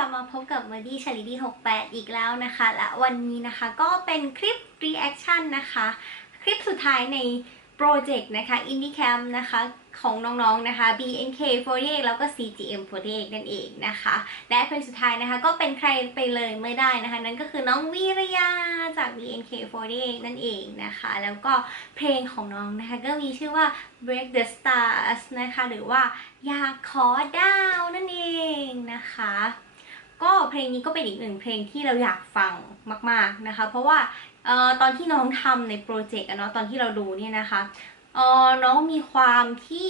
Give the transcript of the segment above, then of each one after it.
ลับมาพบกับเมอร์ดี้ชาลิดี้68 อีกแล้วนะคะ และวันนี้นะคะก็เป็นคลิป reaction นะคะ คลิปสุดท้ายในโปรเจกต์นะคะ Indie Camp นะคะของน้องๆนะคะ BNK48 แล้วก็ CGM48 นั่นเองนะคะ และเพลงสุดท้ายนะคะ ก็เป็นใครไปเลยไม่ได้นะคะ นั่นก็คือน้องวิริยาจาก BNK48 นั่นเองนะคะ แล้วก็เพลงของน้องนะคะ ก็มีชื่อว่า Break the Stars นะคะ หรือว่าอยากขอดาวนั่นเองนะคะ ก็เพลงนี้ก็เป็นอีกหนึ่งเพลงที่เราอยากฟังมาก ๆนะคะ เพราะว่าออตอนที่น้องทำในโปรเจกต์เนาะตอนที่เราดูเนี่ยนะคะออน้องมีความที่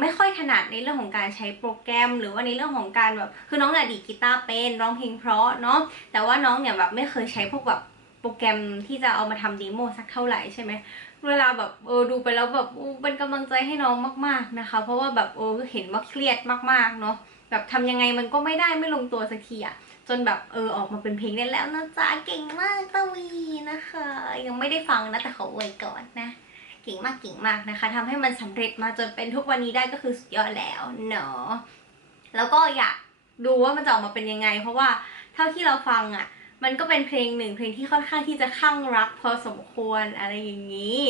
ไม่ค่อยถนัดในเรื่องของการใช้โปรแกรม หรือว่าในเรื่องของการแบบคือน้องเนี่ยดีกีตาร์เป็นร้องเพลงเพราะเนาะแต่ว่าน้องเนี่ยแบบไม่เคยใช้พวกแบบโปรแกรมที่จะเอามาทำเดโมสักเท่าไหร่ใช่ไหมเวลาแบบเออดูไปแล้วแบบเป็นกำลังใจให้น้องมาก ๆนะคะ เพราะว่าแบบเออเห็นว่าเครียดมากๆเนาะ แบบทำยังไงมันก็ไม่ได้ไม่ลงตัวสักทีอะจนแบบเออออกมาเป็นเพลงได้แล้วนะจ๊ะเก่งมากตะวีนะคะ ยังไม่ได้ฟังนะแต่ขออวยก่อนนะ เก่งมากเก่งมากนะคะทำให้มันสำเร็จมาจนเป็นทุกวันนี้ได้ก็คือสุดยอดแล้วเนาะแล้วก็อยากดูว่ามันจะออกมาเป็นยังไง เพราะว่าเท่าที่เราฟังอะมันก็เป็นเพลงหนึ่งเพลงที่ค่อนข้างที่จะข้างรักพอสมควรอะไรอย่างนี้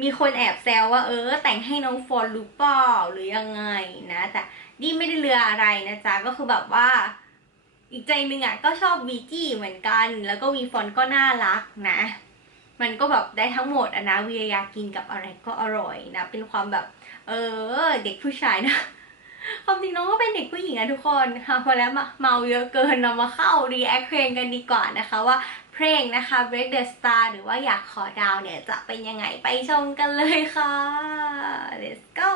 มีคนแอบแซวว่าเออแต่งให้น้องฟอนหรือเปล่าหรือยังไงนะ แต่ ดีไม่ได้เลืออะไรนะจ๊ะ ก็คือแบบว่า อีกใจหนึ่งอะก็ชอบวีจี้เหมือนกัน แล้วก็วีฟอนก็น่ารักนะ มันก็แบบได้ทั้งหมดอะนะวิยากินกับอะไรก็อร่อยนะ เป็นความแบบ เออ เด็กผู้ชายนะความจริงน้องก็เป็นเด็กผู้หญิงนะทุกคนค่ะพอแล้วมาเมาเยอะเกินเรามาเข้า react เพลงกันดีกว่านะคะว่าเพลงนะคะ break the star หรือว่าอยากขอดาวเนี่ยจะเป็นยังไงไปชมกันเลยค่ะ let's go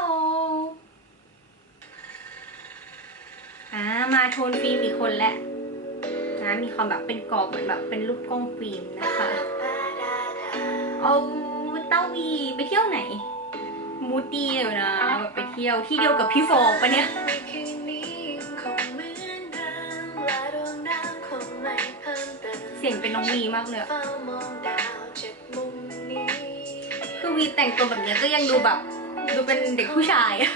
อ่ามาโทนฟิล์มอีกคนแล้วนะมีความแบบเป็นกรอบเหมือนแบบเป็นรูปกล้องฟิล์มนะคะเอาเต้าวีไปเที่ยวไหน มูดดีเลยนะแบบไปเที่ยวที่เดียวกับพี่ฟองปะเนี่ยเสียงเป็นน้องวีมากเลยคือวีแต่งตัวแบบนี้ก็ยังดูแบบ ดูเป็นเด็กผู้ชายอะ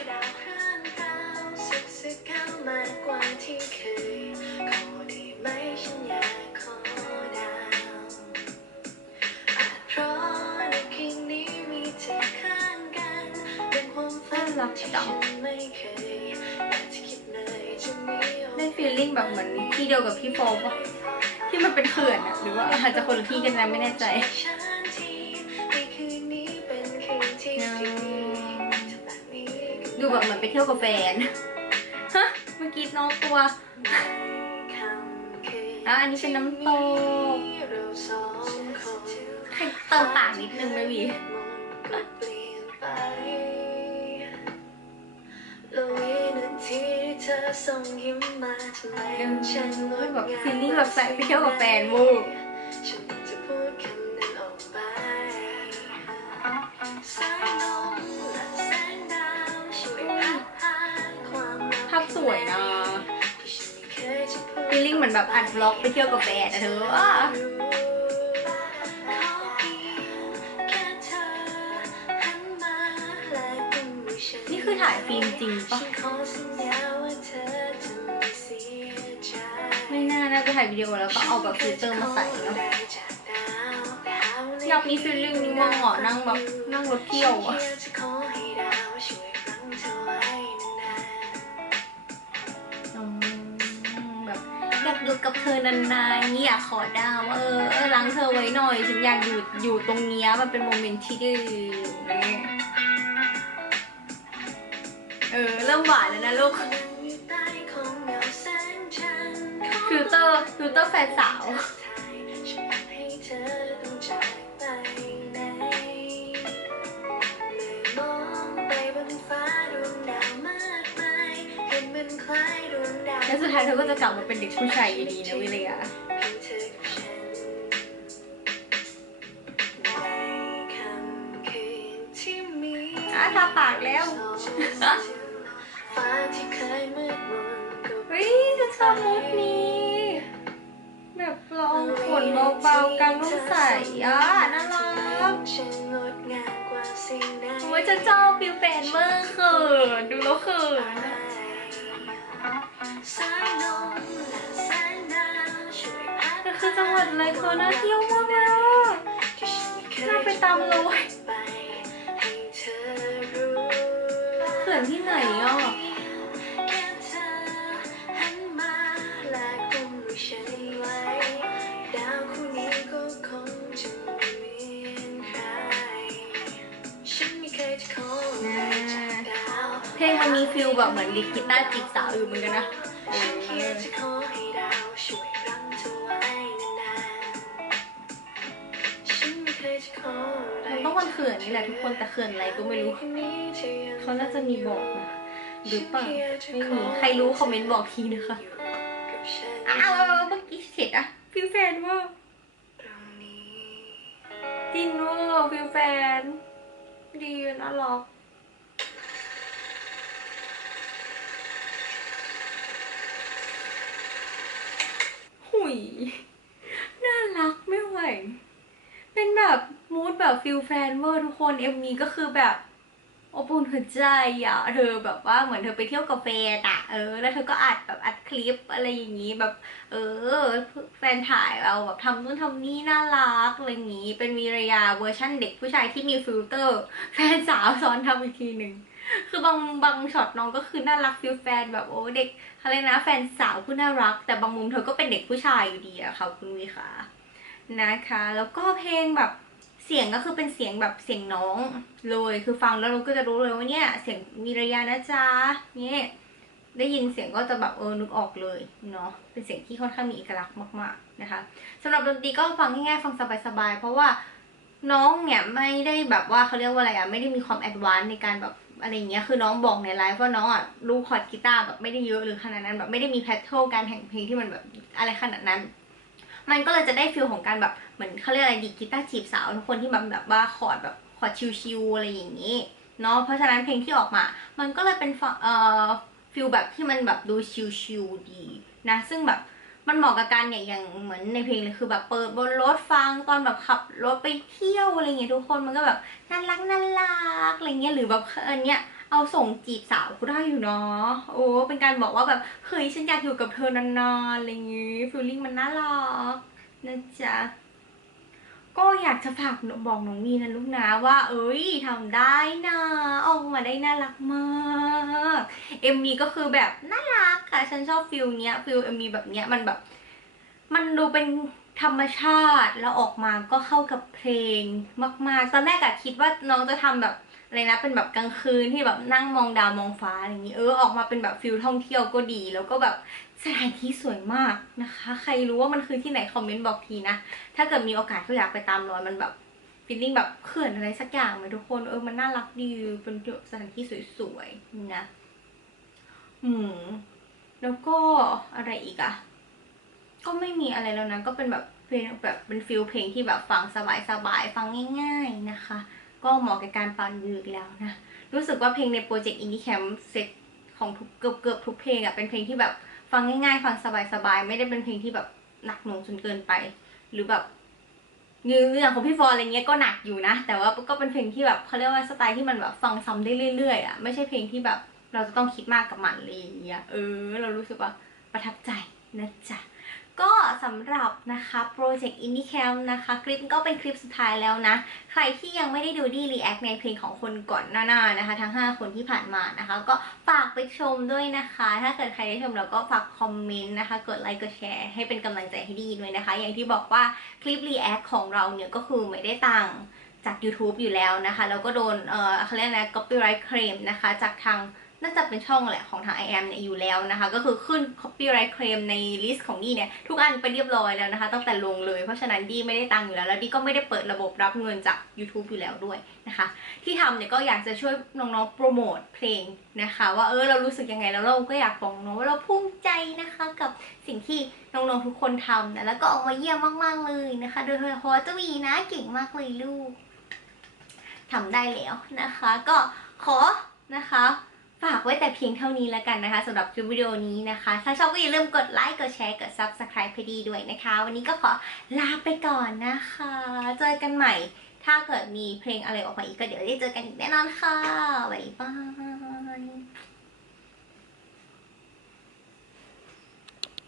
แบบเหมือนที่เดียวกับพี่โฟมปะที่มันเป็นเขื่อนอะหรือว่าอาจจะคนละที่กันนะไม่แน่ใจดูแบบเหมือนไปเที่ยวกับแฟนฮะเมื่อกี้น้องตัวอะอันนี้เป็นน้ำตกให้เติมปากนิดนึงไหมวี ส่งยิ้มมาทำไมฉันงดแบบฟีลลิ่งแบบใส่ไปเที่ยวกับแฟนวูฉันจะพูดคำนั้นออกไปสายลมและแสงดาวช่วยพัดพาความลับภาพสวยนะที่ฉันไม่เคยจะพูดฟีลลิ่งเหมือนแบบอัดบล็อกไปเที่ยวกับแฟนอะเธออะเธอนี่คือถ่ายฟิล์มจริงปะ ถ่ายวิดีโอแล้วก็เอาแบบฟิลเตอร์มาใส่เนาะอยากมีฟีลลิ่งนี้มั่งอะนั่งแบบนั่งรถเที่ยวอะอืมแบบอยากอยู่กับเธอนานๆนี่อยากขอดาวว่าเออเออล้างเธอไว้หน่อยฉันอยากอยู่อยู่ตรงเนี้ยมันเป็นโมเมนต์ที่ดีเออเริ่มหวานแล้วนะลูก ฟิลเตอร์ฟิลเตอร์แฟนสาวแล้วสุดท้ายเธอก็จะกลับมาเป็นเด็กผู้ชายอยู่ดีนะวิเลียอะทาปากแล้วฟ้าที่เคยมืดมนก็เฮ้ยฉันชอบมูดนี้ แบบลองฝนเบาๆกลางร่มใสอะน่ารักฉันงดงามกว่าสิ่งใดโอ้ยนชอบฟิลแฟนเมอร์เขินดูแล้วเขินสายลมและแสเลยเธอน่าเที่ยวมากเลยน่าไปตามรอยเธอรู้เขื่อนที่ไหนอะ ฟิลแบบเหมือนดิกีตาร์จีบสาวอยู่เหมือนกันนะฉันแค่จะขอให้ดาวช่วยรั้งเธอไว้นานๆฉันไม่เคยจะขออะไรมันต้องวันเขื่อนนี่แหละทุกคนแต่เขื่อนอะไรก็ไม่รู้ เขาน่าจะมีบอกนะหรือเปล่าไม่มีใครรู้คอมเมนต์บอกทีนะคะกับฉันอ้าวเมื่อกี้เห็นอะฟิลแฟนว่าตรงนี้จริงว่าฟิลแฟน ดีน่ารัก น่ารักไม่ไหว เป็นแบบมูดแบบฟิลแฟนเวอร์ทุกคนเอ็มมีก็คือแบบอบอุ่นหัวใจอะเธอแบบว่าเหมือนเธอไปเที่ยวกับแฟนอะเออ แล้วเธอก็อัดแบบอัดคลิปอะไรอย่างนี้แบบ เออ แฟนถ่ายเราแบบทำนู่นทำนี่น่ารักอะไรอย่างนี้ เป็นวีรยาเวอร์ชั่นเด็กผู้ชายที่มีฟิลเตอร์ แฟนสาวซ้อนทำอีกทีหนึ่ง คือบางบางช็อตน้องก็คือน่ารักฟิลแฟนแบบโอ้เด็กอะไรนะแฟนสาวผู้น่ารัก แต่บางมุมเธอก็เป็นเด็กผู้ชายอยู่ดีอะค่ะคุณวีค่ะนะคะ แล้วก็เพลงแบบเสียงก็คือเป็นเสียงแบบเสียงน้องเลยคือฟังแล้วเราก็จะรู้เลยว่าเนี่ยเสียงวีรยานะจ๊ะเนี่ยได้ยินเสียงก็จะแบบเออนึกออกเลยเนาะเป็นเสียงที่ค่อนข้างมีเอกลักษณ์มาก ๆนะคะสำหรับดนตรีก็ฟังง่ายๆฟังสบายๆเพราะว่าน้องเนี่ยไม่ได้แบบว่าเขาเรียกว่าอะไรอะไม่ได้มีความแอดวานซ์ในการแบบ อะไรอย่างเงี้ยคือน้องบอกในไลฟ์ว่าน้องอะรู้คอร์ดกีตาร์แบบไม่ได้เยอะหรือขนาดนั้นแบบไม่ได้มีแพทเทิร์นการแข่งเพลงที่มันแบบอะไรขนาดนั้น มันก็เลยจะได้ฟีลของการแบบเหมือนเขาเรียกอะไรดีกีตาร์จีบสาวทุกคนที่แบบแบบว่าคอร์ดแบบคอร์ดชิวๆอะไรอย่างนี้เนาะเพราะฉะนั้นเพลงที่ออกมา มันก็เลยเป็นฟเอ่อฟีลแบบที่มันแบบดูชิวๆดีนะ ซึ่งแบบ มันเหมาะกับการเนี่ยอย่างเหมือนในเพลงเลยคือแบบเปิดบนรถฟังตอนแบบขับรถไปเที่ยวอะไรเงี้ยทุกคนมันก็แบบน่ารักน่ารักอะไรเงี้ยหรือแบบอันเนี้ยเอาส่งจีบสาวก็ได้อยู่เนาะโอ้เป็นการบอกว่าแบบเฮ้ยฉันอยากอยู่กับเธอนานๆอะไรเงี้ยฟิลลิ่งมันน่ารักนะจ๊ะ ก็อยากจะฝากบอกน้องมีนะลูกนะว่า เอ้ยทำได้นะออกมาได้น่ารักมากเอ็มมีก็คือแบบน่ารักค่ะฉันชอบฟิลเนี้ยฟิลเอ็มมีแบบเนี้ยมันแบบ มันดูเป็นธรรมชาติแล้วออกมาก็เข้ากับเพลงมาก ๆ ตอนแรกอะคิดว่าน้องจะทำแบบ อะไรนะเป็นแบบกลางคืนที่แบบนั่งมองดาวมองฟ้าอะไรอย่างนี้เออออกมาเป็นแบบฟิลท่องเที่ยวก็ดี แล้วก็แบบสถานที่สวยมากนะคะ ใครรู้ว่ามันคือที่ไหนคอมเมนต์บอกทีนะ ถ้าเกิดมีโอกาสก็อยากไปตามรอยมันแบบฟีลลิ่งแบบเขื่อนอะไรสักอย่างไหมทุกคนเออมันน่ารักดีเป็นสถานที่สวยๆนะอืมแล้วก็อะไรอีกอะก็ไม่มีอะไรแล้วนะก็เป็นแบบเพลงแบบเป็นฟิลเพลงที่แบบฟังสบายๆฟังง่าย ๆนะคะ ก็เหมาะกับการฟังดึกแล้วนะ รู้สึกว่าเพลงในโปรเจกต์อินดี้แคมป์เซ็ตของทุกเกือบเกือบทุกเพลงอะเป็นเพลงที่แบบฟังง่ายๆ ฟังสบายๆ ไม่ได้เป็นเพลงที่แบบหนักหน่วงจนเกินไป หรือแบบเรื่องของพี่ฟอร์อะไรเงี้ยก็หนักอยู่นะ แต่ว่าก็เป็นเพลงที่แบบเขาเรียกว่าสไตล์ที่มันแบบฟังซ้ำได้เรื่อยๆอะไม่ใช่เพลงที่แบบเราจะต้องคิดมากกับมันอะไรอย่างเงี้ยเออ เรารู้สึกว่าประทับใจนะจ๊ะ ก็สำหรับนะคะโปรเจกต์ Indie Camp นะคะ คลิปก็เป็นคลิปสุดท้ายแล้วนะ ใครที่ยังไม่ได้ดูดีรีแอคในเพลงของคนก่อนหน้าๆนะคะ ทั้ง 5 คนที่ผ่านมานะคะ ก็ฝากไปชมด้วยนะคะ ถ้าเกิดใครได้ชมแล้วก็ฝากคอมเมนต์นะคะ กดไลค์กดแชร์ให้เป็นกำลังใจให้ดีด้วยนะคะ อย่างที่บอกว่าคลิปรีแอคของเราเนี่ยก็คือไม่ได้ตังค์จาก YouTube อยู่แล้วนะคะ แล้วก็โดนเออเขาเรียกนะ copyright claim นะคะจากทาง น่าจะเป็นช่องแหละของทาง IM เนี่ยอยู่แล้วนะคะ ก็คือขึ้น copyright claim ในลิสต์ของดีเนี่ย ทุกอันไปเรียบร้อยแล้วนะคะ ตั้งแต่ลงเลยเพราะฉะนั้นดีไม่ได้ตังค์อยู่แล้ว แล้วดีก็ไม่ได้เปิดระบบรับเงินจาก YouTube อยู่แล้วด้วยนะคะ ที่ทำเนี่ยก็อยากจะช่วยน้องๆโปรโมทเพลงนะคะ ว่าเออเรารู้สึกยังไงแล้วเราก็อยากบอกน้องว่าเราภูมิใจนะคะกับสิ่งที่น้องๆทุกคนทำนะแล้วก็ออกมาเยี่ยมมากๆเลยนะคะ โดยเฉพาะเจ้าวีนะเก่งมากเลยลูกทำได้แล้วนะคะ ก็ขอนะคะ ฝากไว้แต่เพียงเท่านี้แล้วกันนะคะสำหรับคลิปวิดีโอนี้นะคะ ถ้าชอบก็อย่าลืมกดไลค์ กดแชร์ กด subscribe พอดีด้วยนะคะ วันนี้ก็ขอลาไปก่อนนะคะ เจอกันใหม่ ถ้าเกิดมีเพลงอะไรออกมาอีกก็เดี๋ยวได้เจอกันอีกแน่นอนค่ะบ๊ายบาย